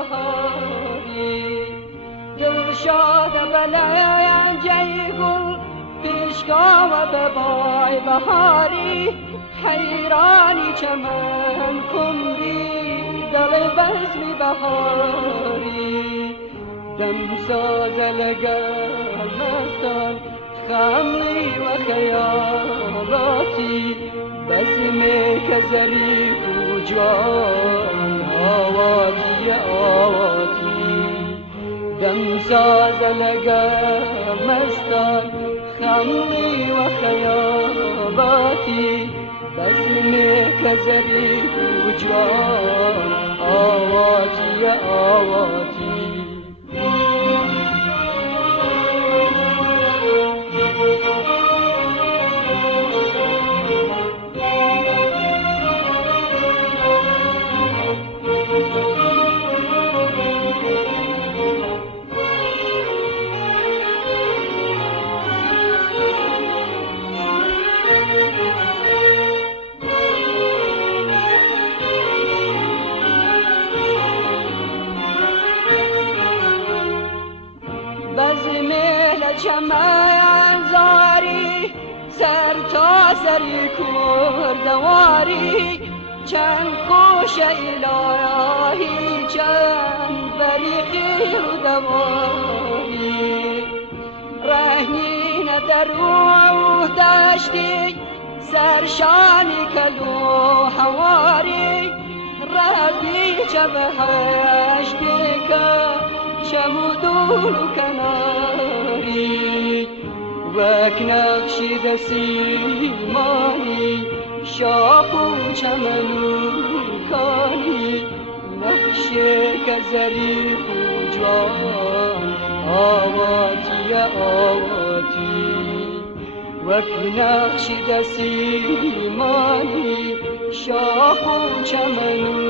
بهاری دلشاد بلنجه گل پیشگام به بای بهاری حیرانی چمن کندی دل بزمی بهاری دمساز لگل مستان خملی و خیالاتی بزمی که ظریف و جوان آواتی آواتی دمساز لگل مستان خملی و خیالاتی بزمی که ظریف و جوان آواتی آواتی چمن زاری سر تا سری کردواری چند خوش الهی چند بریخی و دواری رهنین در روح داشتی سرشانی کلو حواری ربی چه بهشتی که شمودون و کناری وک نقشی دسیمانی شاخ و چمنو کانی نقشی که ظریف و جوان آواتی آواتی وک نقشی دسیمانی شاخ و چمنو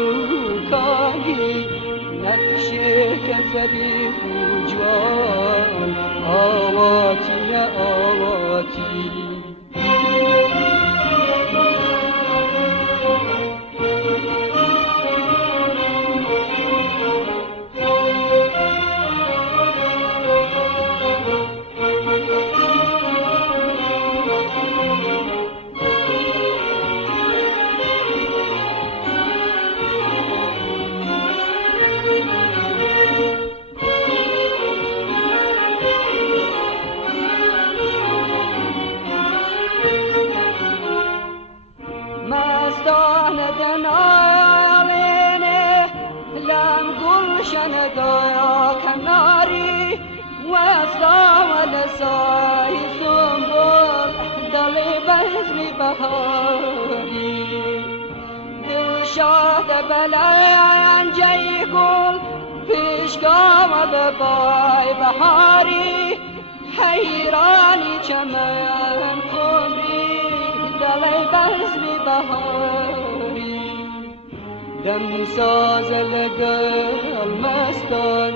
کانی نقشی که ظریف و جوان آواتی آواتی دایا کناری واستا ولسای سنبول دلی بزمی بهاری دلشاد بلنجه گل پیشگام به بای بهاری حیرانی چمن کندی دلی بزمی بهاری دمساز لگل مستان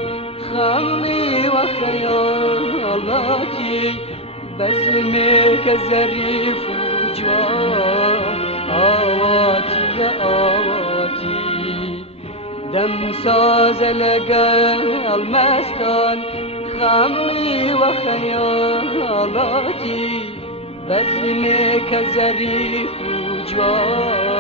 خملی و خیالاتی بزمی که ظریف و جوان آواتی آواتی دمساز لگل مستان خملی و خیالاتی بزمی که ظریف و جوان